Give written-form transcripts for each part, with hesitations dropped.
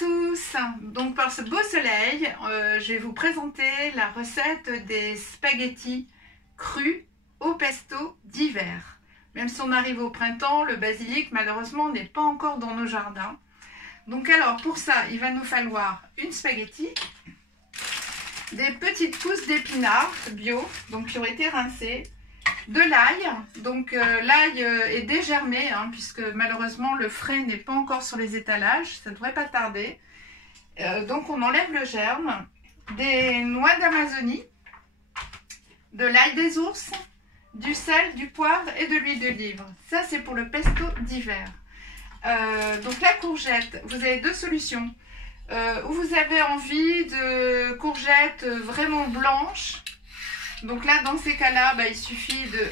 tous! Donc par ce beau soleil, je vais vous présenter la recette des spaghettis crus au pesto d'hiver. Même si on arrive au printemps, le basilic malheureusement n'est pas encore dans nos jardins. Donc alors pour ça, il va nous falloir une spaghetti, des petites pousses d'épinards bio, donc qui ont été rincées, de l'ail, donc l'ail est dégermé puisque malheureusement le frais n'est pas encore sur les étalages, ça ne devrait pas tarder, donc on enlève le germe, des noix d'Amazonie, de l'ail des ours, du sel, du poivre et de l'huile d'olive. Ça c'est pour le pesto d'hiver. Donc la courgette, vous avez deux solutions, où vous avez envie de courgettes vraiment blanches. Donc là, dans ces cas-là, il suffit de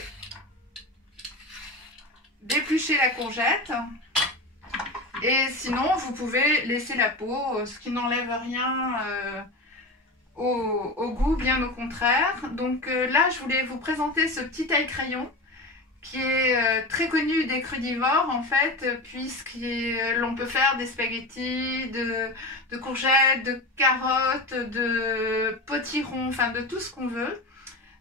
d'éplucher la courgette. Et sinon, vous pouvez laisser la peau, ce qui n'enlève rien au goût, bien au contraire. Donc là, je voulais vous présenter ce petit taille-crayon qui est très connu des crudivores en fait, puisqu'on peut faire des spaghettis de courgettes, de carottes, de potirons, enfin de tout ce qu'on veut.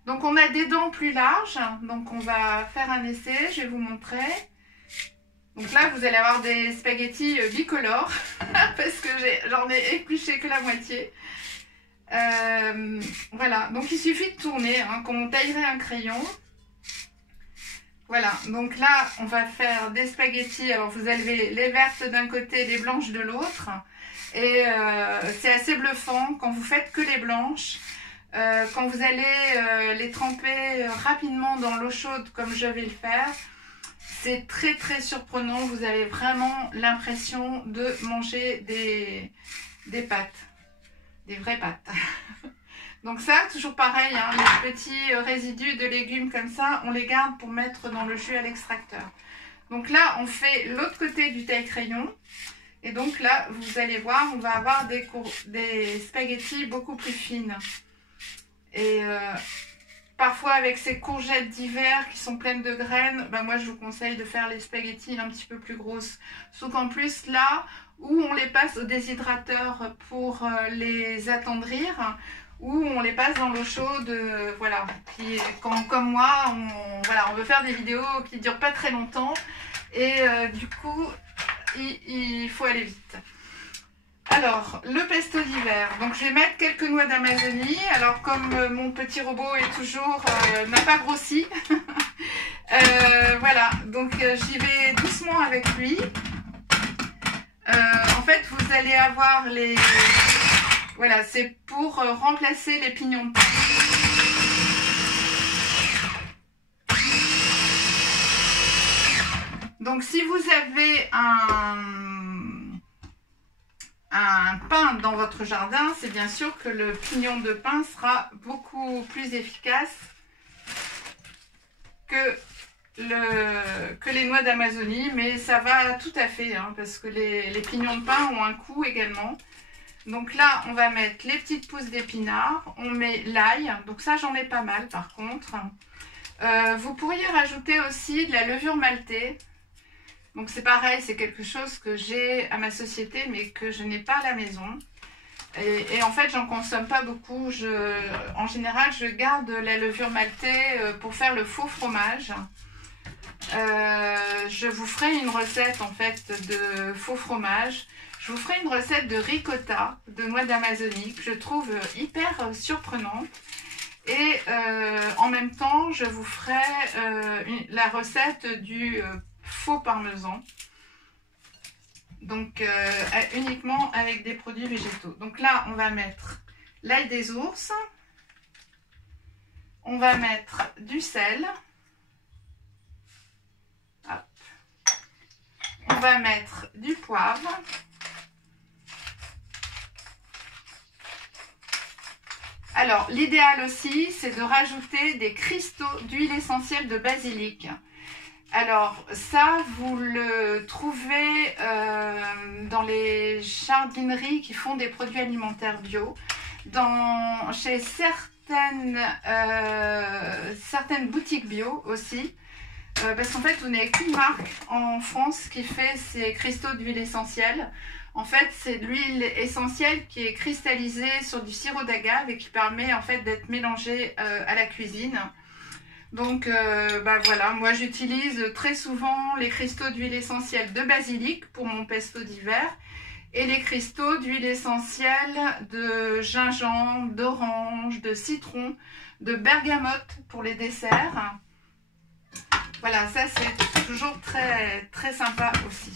Donc on a des dents plus larges, donc on va faire un essai, je vais vous montrer. Donc là vous allez avoir des spaghettis bicolores, parce que j'en ai épluché que la moitié. Voilà, donc il suffit de tourner, comme on taillerait un crayon. Voilà, donc là on va faire des spaghettis, alors vous avez les vertes d'un côté, les blanches de l'autre. Et c'est assez bluffant quand vous faites que les blanches. Quand vous allez les tremper rapidement dans l'eau chaude comme je vais le faire, c'est très très surprenant. Vous avez vraiment l'impression de manger des pâtes, des vraies pâtes. Donc ça, toujours pareil, les petits résidus de légumes comme ça, on les garde pour mettre dans le jus à l'extracteur. Donc là, on fait l'autre côté du taille-crayon. Et donc là, vous allez voir, on va avoir des spaghettis beaucoup plus fines. Et parfois avec ces courgettes d'hiver qui sont pleines de graines, moi je vous conseille de faire les spaghettis un petit peu plus grosses. Sauf qu'en plus là où on les passe au déshydrateur pour les attendrir, ou on les passe dans l'eau chaude, voilà. Puis comme moi, on veut faire des vidéos qui ne durent pas très longtemps et du coup il faut aller vite. Alors, le pesto d'hiver, donc je vais mettre quelques noix d'Amazonie. Alors comme mon petit robot est toujours n'a pas grossi, voilà, donc j'y vais doucement avec lui. En fait, vous allez avoir les... Voilà, c'est pour remplacer les pignons de pain. Donc si vous avez un pain dans votre jardin, c'est bien sûr que le pignon de pain sera beaucoup plus efficace que les noix d'Amazonie, mais ça va tout à fait, parce que les pignons de pain ont un coût également. Donc là, on va mettre les petites pousses d'épinards, on met l'ail, donc ça j'en ai pas mal par contre. Vous pourriez rajouter aussi de la levure maltée. Donc c'est pareil, c'est quelque chose que j'ai à ma société mais que je n'ai pas à la maison. Et en fait, j'en consomme pas beaucoup. En général, je garde la levure maltée pour faire le faux fromage. Je vous ferai une recette en fait de faux fromage. Je vous ferai une recette de ricotta de noix d'Amazonie que je trouve hyper surprenante. Et en même temps, je vous ferai la recette du faux parmesan, donc uniquement avec des produits végétaux. Donc là on va mettre l'ail des ours, on va mettre du sel, hop. On va mettre du poivre, alors l'idéal aussi c'est de rajouter des cristaux d'huile essentielle de basilic. Alors ça, vous le trouvez dans les jardineries qui font des produits alimentaires bio, chez certaines boutiques bio aussi. parce qu'en fait, vous n'avez qu'une marque en France qui fait ces cristaux d'huile essentielle. En fait, c'est de l'huile essentielle qui est cristallisée sur du sirop d'agave et qui permet en fait d'être mélangée à la cuisine. Donc voilà, moi j'utilise très souvent les cristaux d'huile essentielle de basilic pour mon pesto d'hiver et les cristaux d'huile essentielle de gingembre, d'orange, de citron, de bergamote pour les desserts. Voilà, ça c'est toujours très, très sympa aussi.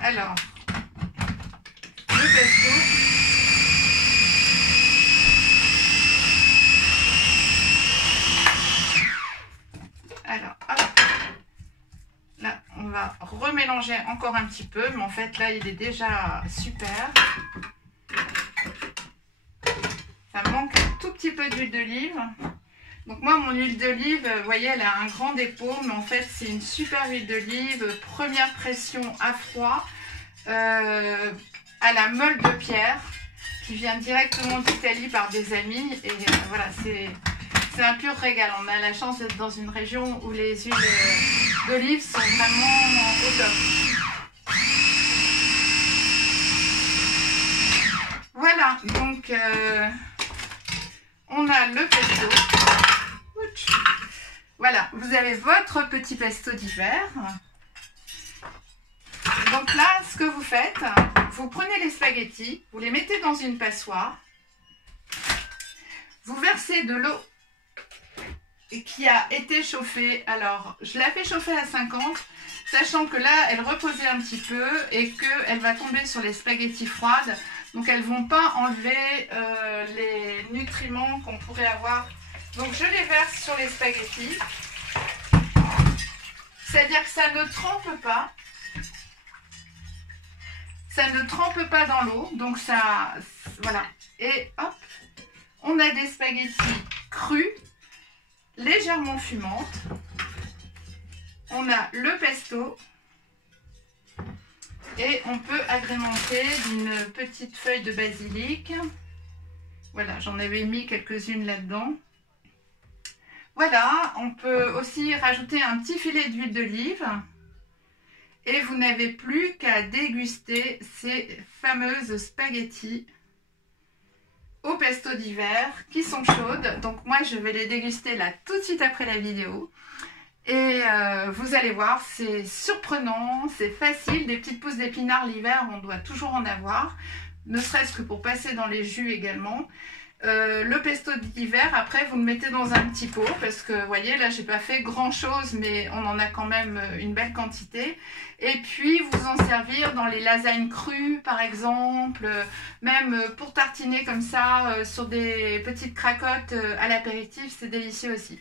Alors, le pesto. Alors, hop. Là, on va remélanger encore un petit peu, mais en fait, là, il est déjà super. Ça me manque un tout petit peu d'huile d'olive. Donc moi, mon huile d'olive, vous voyez, elle a un grand dépôt, mais en fait, c'est une super huile d'olive, première pression à froid, à la meule de pierre, qui vient directement d'Italie par des amis. Et voilà, c'est un pur régal. On a la chance d'être dans une région où les huiles d'olive sont vraiment au top. Voilà, donc on a le pesto. Voilà, vous avez votre petit pesto d'hiver. Donc là, ce que vous faites, vous prenez les spaghettis, vous les mettez dans une passoire, vous versez de l'eau qui a été chauffée. Alors, je la fais chauffer à 50, sachant que là, elle reposait un petit peu et qu'elle va tomber sur les spaghettis froides. Donc, elles ne vont pas enlever les nutriments qu'on pourrait avoir. Donc, je les verse sur les spaghettis. C'est-à-dire que ça ne trempe pas. Ça ne trempe pas dans l'eau. Donc, ça... Voilà. Et hop, on a des spaghettis crus, légèrement fumantes. On a le pesto. Et on peut agrémenter d'une petite feuille de basilic. Voilà, j'en avais mis quelques-unes là-dedans. Voilà, on peut aussi rajouter un petit filet d'huile d'olive. Et vous n'avez plus qu'à déguster ces fameuses spaghettis au pesto d'hiver qui sont chaudes. Donc moi, je vais les déguster là tout de suite après la vidéo. Et vous allez voir, c'est surprenant, c'est facile. Des petites pousses d'épinards l'hiver, on doit toujours en avoir, ne serait-ce que pour passer dans les jus également. Le pesto d'hiver, après, vous le mettez dans un petit pot parce que, vous voyez, là, j'ai pas fait grand-chose, mais on en a quand même une belle quantité. Et puis, vous en servir dans les lasagnes crues, par exemple, même pour tartiner comme ça sur des petites cracottes à l'apéritif, c'est délicieux aussi.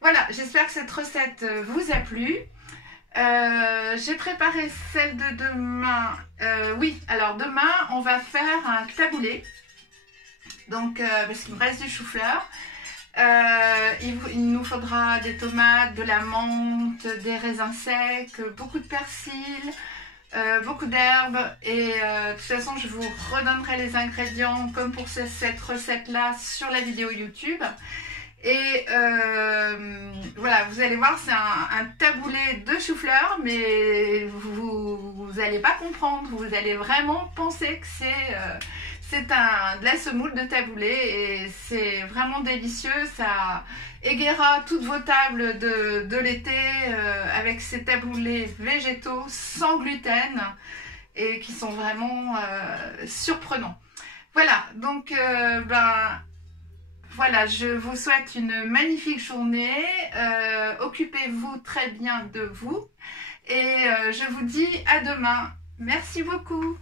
Voilà, j'espère que cette recette vous a plu. J'ai préparé celle de demain. Oui, alors demain, on va faire un taboulé. Donc, parce qu'il me reste du chou-fleur. Il nous faudra des tomates, de la menthe, des raisins secs, beaucoup de persil, beaucoup d'herbes. Et de toute façon, je vous redonnerai les ingrédients comme pour cette recette-là sur la vidéo YouTube. Et voilà, vous allez voir, c'est un taboulé de chou-fleur, mais vous n'allez pas comprendre. Vous allez vraiment penser que c'est de la semoule de taboulé et c'est vraiment délicieux. Ça égaiera toutes vos tables de l'été avec ces taboulés végétaux sans gluten et qui sont vraiment surprenants. Voilà, donc voilà, je vous souhaite une magnifique journée. Occupez-vous très bien de vous et je vous dis à demain. Merci beaucoup.